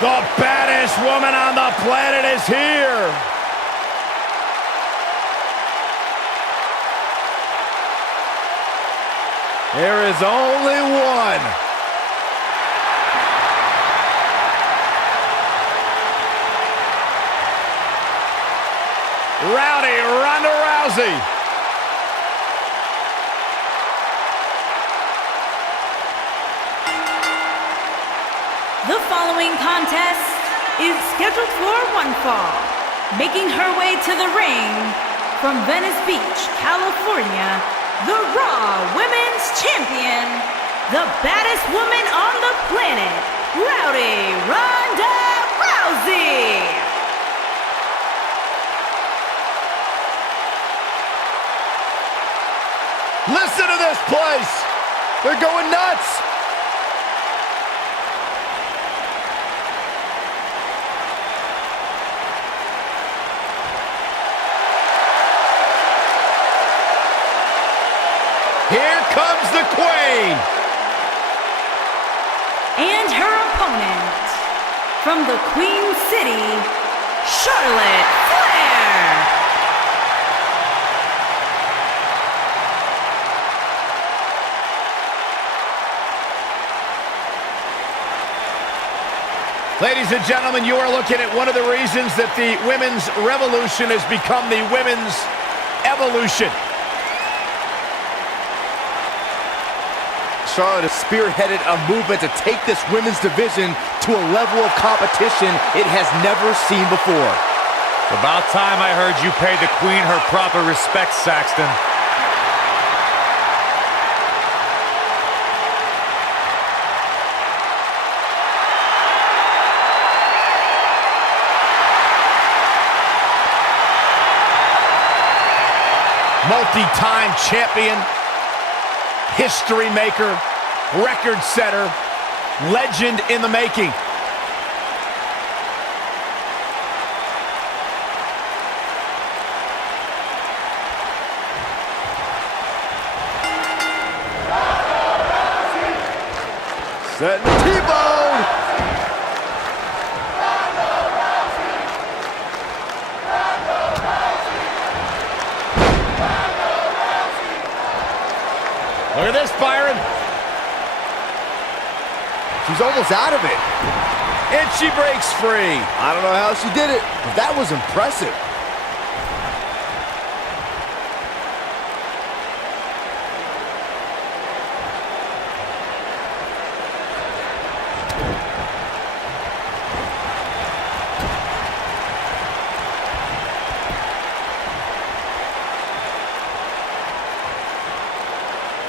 The baddest woman on the planet is here. There is only one. Ronda Rousey. The following contest is scheduled for one fall. Making her way to the ring from Venice Beach, California, the Raw Women's Champion, the baddest woman on the planet, Ronda Rousey. Listen to this place. They're going nuts. Here comes the Queen. And her opponent, from the Queen City, Charlotte Flair. Ladies and gentlemen, you are looking at one of the reasons that the women's revolution has become the women's evolution. Charlotte has spearheaded a movement to take this women's division to a level of competition it has never seen before. About time I heard you pay the Queen her proper respect, Saxton. Multi-time champion, history maker, record setter, legend in the making. Setting the T-bone. Look at this, Byron. She's almost out of it. And she breaks free. I don't know how she did it, but that was impressive.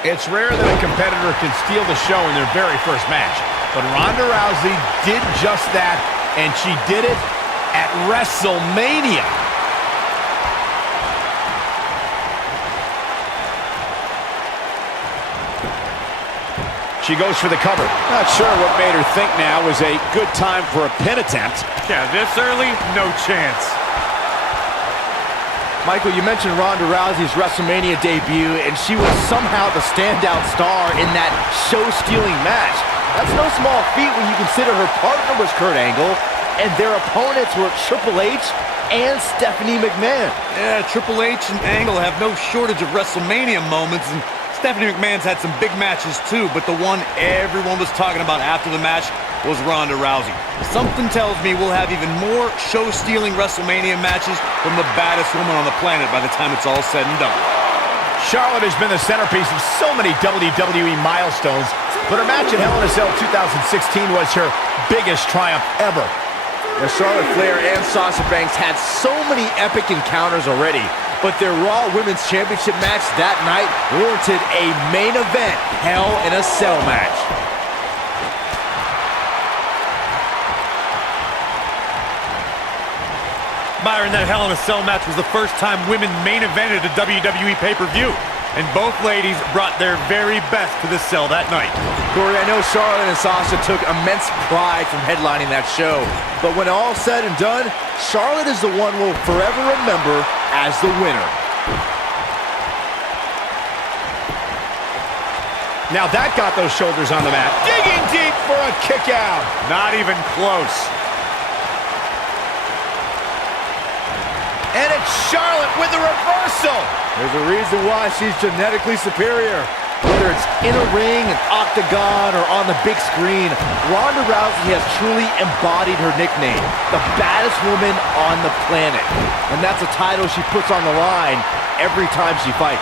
It's rare that a competitor can steal the show in their very first match, but Ronda Rousey did just that, and she did it at WrestleMania. She goes for the cover. Not sure what made her think now was a good time for a pin attempt. Yeah, this early, no chance. Michael, you mentioned Ronda Rousey's WrestleMania debut, and she was somehow the standout star in that show-stealing match. That's no small feat when you consider her partner was Kurt Angle, and their opponents were Triple H and Stephanie McMahon. Yeah, Triple H and Angle have no shortage of WrestleMania moments, and Stephanie McMahon's had some big matches too, but the one everyone was talking about after the match was Ronda Rousey. Something tells me we'll have even more show-stealing WrestleMania matches from the baddest woman on the planet by the time it's all said and done. Charlotte has been the centerpiece of so many WWE milestones, but her match at Hell in a Cell 2016 was her biggest triumph ever. Now, Charlotte Flair and Sasha Banks had so many epic encounters already, but their Raw Women's Championship match that night warranted a main event Hell in a Cell match. Byron, that Hell in a Cell match was the first time women main evented a WWE pay-per-view. And both ladies brought their very best to the cell that night. Corey, I know Charlotte and Sasha took immense pride from headlining that show. But when all said and done, Charlotte is the one we'll forever remember as the winner. Now that got those shoulders on the mat. Digging deep for a kick out. Not even close. And it's Charlotte with the reversal. There's a reason why she's genetically superior. Whether it's in a ring, an octagon, or on the big screen, Ronda Rousey has truly embodied her nickname, the baddest woman on the planet. And that's a title she puts on the line every time she fights.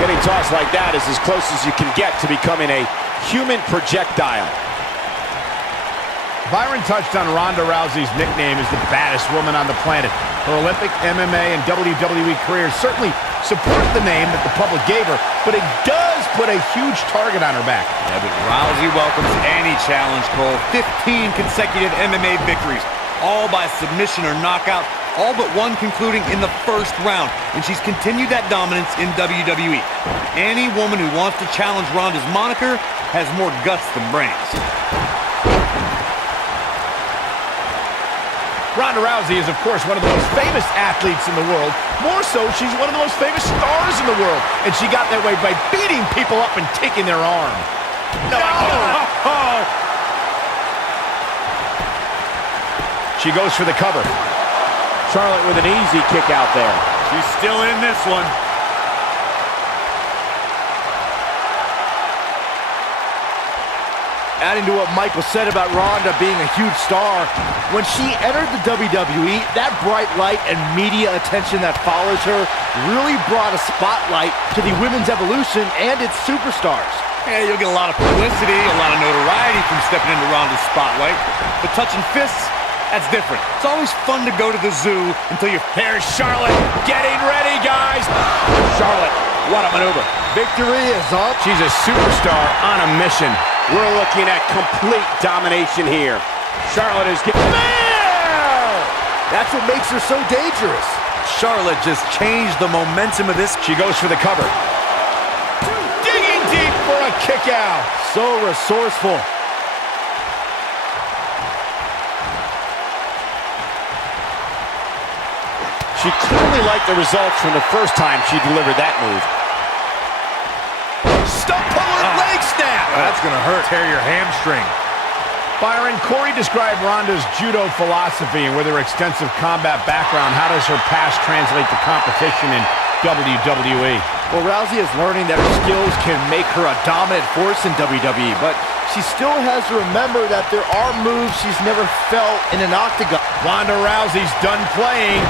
Getting tossed like that is as close as you can get to becoming a human projectile. Byron touched on Ronda Rousey's nickname as the baddest woman on the planet. Her Olympic, MMA, and WWE careers certainly support the name that the public gave her, but it does put a huge target on her back. Yeah, but Rousey welcomes any challenge, Cole. 15 consecutive MMA victories, all by submission or knockout, all but one concluding in the first round, and she's continued that dominance in WWE. Any woman who wants to challenge Ronda's moniker has more guts than brains. Ronda Rousey is, of course, one of the most famous athletes in the world. More so, she's one of the most famous stars in the world. And she got that way by beating people up and taking their arm. No! She goes for the cover. Charlotte with an easy kick out there. She's still in this one. Adding to what Michael said about Ronda being a huge star, when she entered the WWE, that bright light and media attention that follows her really brought a spotlight to the women's evolution and its superstars. Yeah, you'll get a lot of publicity, a lot of notoriety from stepping into Ronda's spotlight, but touching fists, that's different. It's always fun to go to the zoo until you're... Here's Charlotte getting ready, guys. Charlotte, what a maneuver. Victory is up. She's a superstar on a mission. We're looking at complete domination here. Charlotte is getting... That's what makes her so dangerous. Charlotte just changed the momentum of this. She goes for the cover. Digging deep for a kick out. So resourceful. She clearly liked the results from the first time she delivered that move. Stump puller leg snap. That's gonna hurt. Tear your hamstring. Byron, Corey described Ronda's judo philosophy, and with her extensive combat background, how does her past translate to competition in WWE? Well, Rousey is learning that her skills can make her a dominant force in WWE, but she still has to remember that there are moves she's never felt in an octagon. Ronda Rousey's done playing.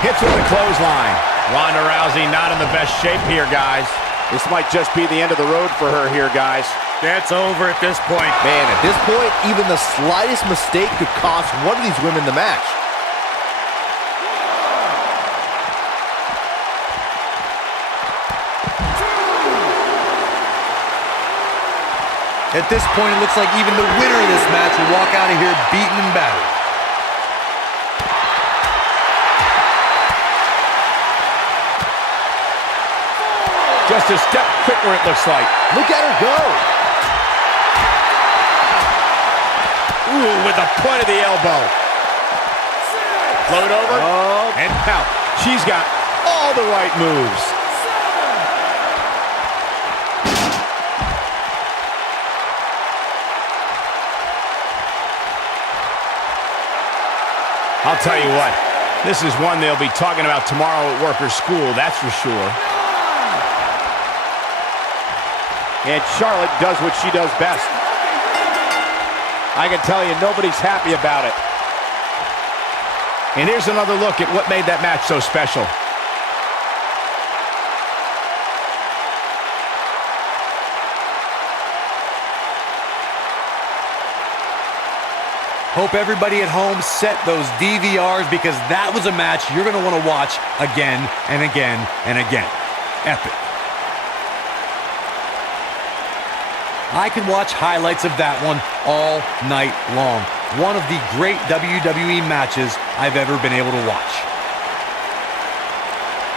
Hits with the clothesline. Ronda Rousey not in the best shape here, guys. This might just be the end of the road for her here, guys. That's over at this point. Man, at this point, even the slightest mistake could cost one of these women the match. At this point, it looks like even the winner of this match will walk out of here beaten and battered. Just a step quicker, it looks like. Look at her go. Ooh, with the point of the elbow. Float over. Oh. And now, she's got all the right moves. I'll tell you what, this is one they'll be talking about tomorrow at Workers' School, that's for sure. And Charlotte does what she does best. I can tell you, nobody's happy about it. And here's another look at what made that match so special. Hope everybody at home set those DVRs, because that was a match you're going to want to watch again and again and again. Epic. I can watch highlights of that one all night long. One of the great WWE matches I've ever been able to watch.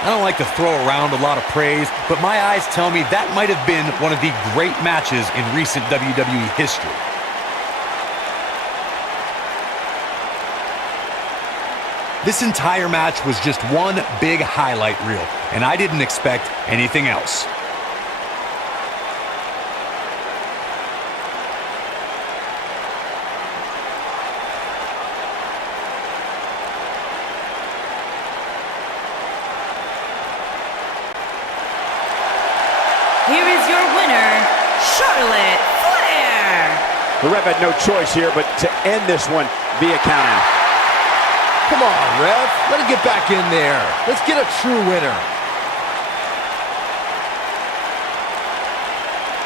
I don't like to throw around a lot of praise, but my eyes tell me that might have been one of the great matches in recent WWE history. This entire match was just one big highlight reel, and I didn't expect anything else. here is your winner, Charlotte Flair. The ref had no choice here but to end this one via countout. Come on, ref. Let him get back in there. Let's get a true winner.